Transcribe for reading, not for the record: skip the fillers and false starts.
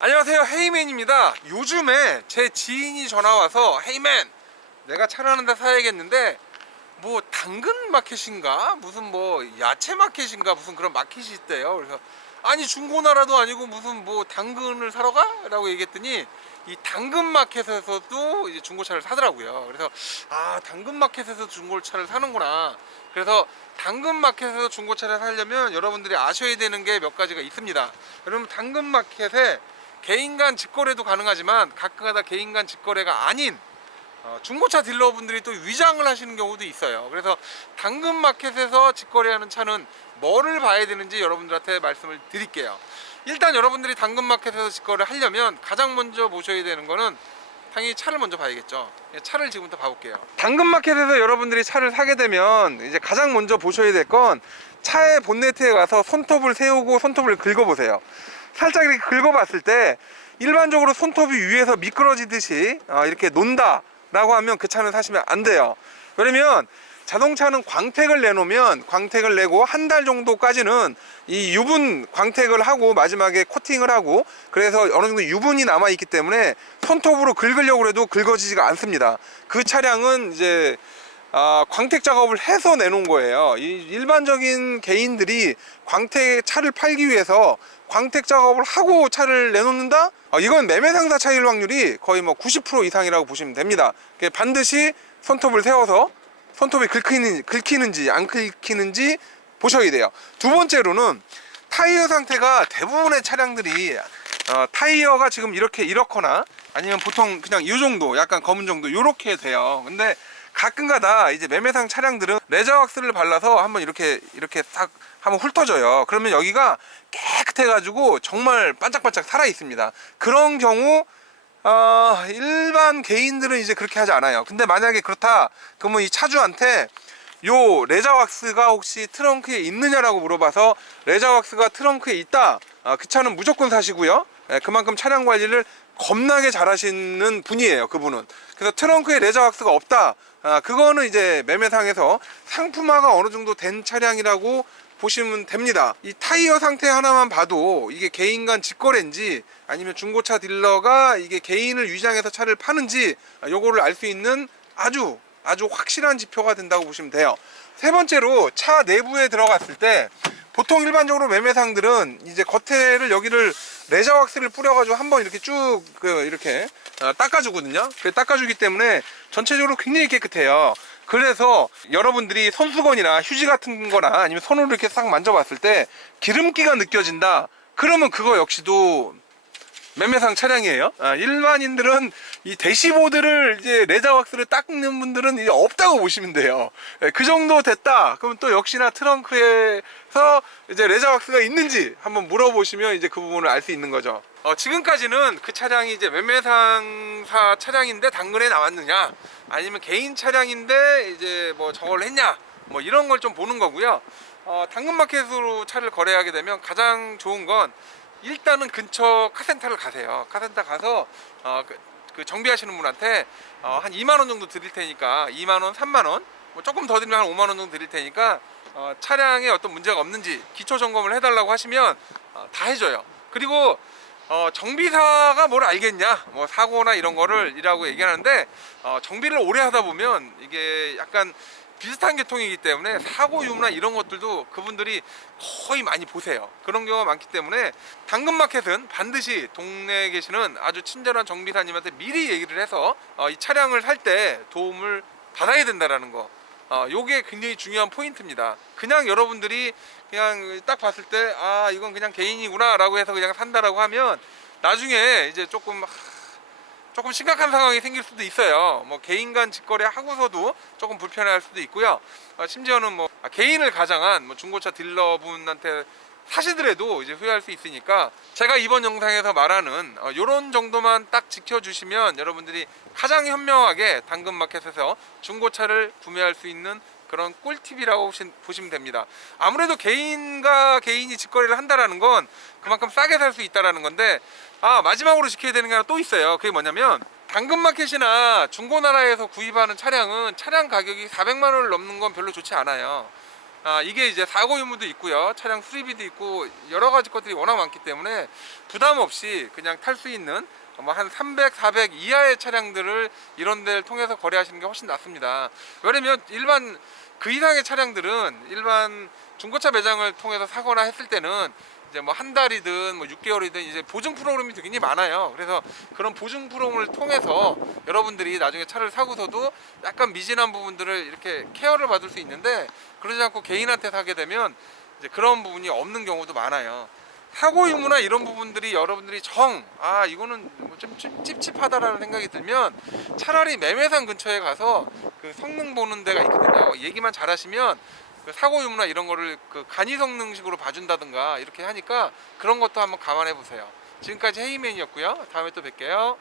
안녕하세요, 헤이맨입니다. 요즘에 제 지인이 전화와서 헤이맨 내가 차를 하나 사야겠는데 뭐 당근 마켓인가 무슨 뭐 야채 마켓인가 무슨 그런 마켓이 있대요. 그래서 아니 중고나라도 아니고 무슨 뭐 당근을 사러 가? 라고 얘기했더니 이 당근 마켓에서도 이제 중고차를 사더라고요. 그래서 아, 당근 마켓에서 중고차를 사는구나. 그래서 당근 마켓에서 중고차를 사려면 여러분들이 아셔야 되는 게 몇 가지가 있습니다. 여러분, 당근 마켓에 개인 간 직거래도 가능하지만 가끔가다 개인 간 직거래가 아닌 중고차 딜러분들이 또 위장을 하시는 경우도 있어요. 그래서 당근마켓에서 직거래하는 차는 뭐를 봐야 되는지 여러분들한테 말씀을 드릴게요. 일단 여러분들이 당근마켓에서 직거래를 하려면 가장 먼저 보셔야 되는 거는 당연히 차를 먼저 봐야겠죠. 차를 지금부터 봐볼게요. 당근마켓에서 여러분들이 차를 사게 되면 이제 가장 먼저 보셔야 될 건 차의 본네트에 가서 손톱을 세우고 손톱을 긁어보세요. 살짝 이렇게 긁어봤을 때 일반적으로 손톱이 위에서 미끄러지듯이 이렇게 논다 라고 하면 그 차는 사시면 안 돼요. 왜냐면 자동차는 광택을 내놓으면 광택을 내고 한 달 정도까지는 이 유분 광택을 하고 마지막에 코팅을 하고, 그래서 어느 정도 유분이 남아 있기 때문에 손톱으로 긁으려고 해도 긁어지지가 않습니다. 그 차량은 이제 광택 작업을 해서 내놓은 거예요. 이 일반적인 개인들이 차를 팔기 위해서 광택 작업을 하고 차를 내놓는다? 이건 매매상사 차일 확률이 거의 뭐 90% 이상이라고 보시면 됩니다. 반드시 손톱을 세워서 손톱이 긁히는지 안 긁히는지 보셔야 돼요. 두 번째로는 타이어 상태가, 대부분의 차량들이 타이어가 지금 이렇거나 아니면 보통 그냥 이 정도, 약간 검은 정도 이렇게 돼요. 근데 가끔가다 이제 매매상 차량들은 레저 왁스를 발라서 한번 이렇게 싹 한번 훑어줘요. 그러면 여기가 깨끗해가지고 정말 반짝반짝 살아 있습니다. 그런 경우 일반 개인들은 이제 그렇게 하지 않아요. 근데 만약에 그렇다 그러면 이 차주한테 요 레저 왁스가 혹시 트렁크에 있느냐라고 물어봐서 레저 왁스가 트렁크에 있다, 그 차는 무조건 사시고요. 그만큼 차량 관리를 겁나게 잘하시는 분이에요, 그분은. 그래서 트렁크에 레저 왁스가 없다, 그거는 이제 매매상에서 상품화가 어느 정도 된 차량이라고 보시면 됩니다. 이 타이어 상태 하나만 봐도 이게 개인 간 직거래인지 아니면 중고차 딜러가 이게 개인을 위장해서 차를 파는지 요거를 알 수 있는 아주 확실한 지표가 된다고 보시면 돼요. 세 번째로, 차 내부에 들어갔을 때 보통 일반적으로 매매상들은 이제 겉에를 여기를 레저 왁스를 뿌려가지고 한번 이렇게 쭉 이렇게 닦아주거든요. 닦아주기 때문에 전체적으로 굉장히 깨끗해요. 그래서 여러분들이 손수건이나 휴지 같은 거나 아니면 손으로 이렇게 싹 만져봤을 때 기름기가 느껴진다, 그러면 그거 역시도 매매상 차량이에요. 일반인들은 이 대시보드를 이제 레저 왁스를 닦는 분들은 이제 없다고 보시면 돼요. 그 정도 됐다 그러면 또 역시나 트렁크에서 이제 레저 왁스가 있는지 한번 물어보시면 이제 그 부분을 알 수 있는 거죠. 지금까지는 그 차량이 이제 매매상사 차량인데 당근에 나왔느냐, 아니면 개인 차량인데 이제 뭐 저걸 했냐, 뭐 이런 걸 좀 보는 거고요. 당근마켓으로 차를 거래하게 되면 가장 좋은 건 일단은 근처 카센터를 가세요. 카센터 가서 그 정비하시는 분한테 한 2만원 정도 드릴 테니까, 2만원, 3만원, 뭐 조금 더 드리면 한 5만원 정도 드릴 테니까 차량에 어떤 문제가 없는지 기초 점검을 해달라고 하시면 다 해줘요. 그리고 정비사가 뭘 알겠냐, 뭐 사고나 이런 거를 이라고 얘기하는데, 정비를 오래 하다 보면 이게 약간 비슷한 계통이기 때문에 사고 유무나 이런 것들도 그분들이 거의 많이 보세요. 그런 경우가 많기 때문에 당근마켓은 반드시 동네에 계시는 아주 친절한 정비사님한테 미리 얘기를 해서 이 차량을 살 때 도움을 받아야 된다라는 거, 요게 굉장히 중요한 포인트입니다. 그냥 여러분들이 그냥 딱 봤을 때 이건 그냥 개인이구나 라고 해서 그냥 산다라고 하면 나중에 이제 조금 심각한 상황이 생길 수도 있어요. 뭐 개인 간 직거래 하고서도 조금 불편할 수도 있고요. 심지어는 뭐 개인을 가장한 뭐 중고차 딜러분한테 사시더라도 이제 후회할 수 있으니까, 제가 이번 영상에서 말하는 요런 정도만 딱 지켜주시면 여러분들이 가장 현명하게 당근마켓에서 중고차를 구매할 수 있는 그런 꿀팁이라고 보시면 됩니다. 아무래도 개인과 개인이 직거래를 한다라는 건 그만큼 싸게 살 수 있다라는 건데, 마지막으로 지켜야 되는 게 하나 또 있어요. 그게 뭐냐면, 당근마켓이나 중고나라에서 구입하는 차량은 차량 가격이 400만 원을 넘는 건 별로 좋지 않아요. 이게 이제 사고 유무도 있고요, 차량 수리비도 있고 여러 가지 것들이 워낙 많기 때문에 부담 없이 그냥 탈 수 있는 뭐 한 300, 400 이하의 차량들을 이런 데를 통해서 거래하시는 게 훨씬 낫습니다. 왜냐면 일반 그 이상의 차량들은 일반 중고차 매장을 통해서 사거나 했을 때는 이제 뭐 한 달이든 뭐 6개월이든 이제 보증 프로그램이 굉장히 많아요. 그래서 그런 보증 프로그램을 통해서 여러분들이 나중에 차를 사고서도 약간 미진한 부분들을 이렇게 케어를 받을 수 있는데, 그러지 않고 개인한테 사게 되면 이제 그런 부분이 없는 경우도 많아요. 사고 유무나 이런 부분들이 여러분들이 이거는 뭐좀 찝찝하다라는 생각이 들면 차라리 매매상 근처에 가서 그 성능 보는 데가 있거든요. 얘기만 잘하시면 그 사고 유무나 이런 거를 그 간이 성능식으로 봐준다든가 이렇게 하니까 그런 것도 한번 감안해 보세요. 지금까지 헤이맨이었고요. 다음에 또 뵐게요.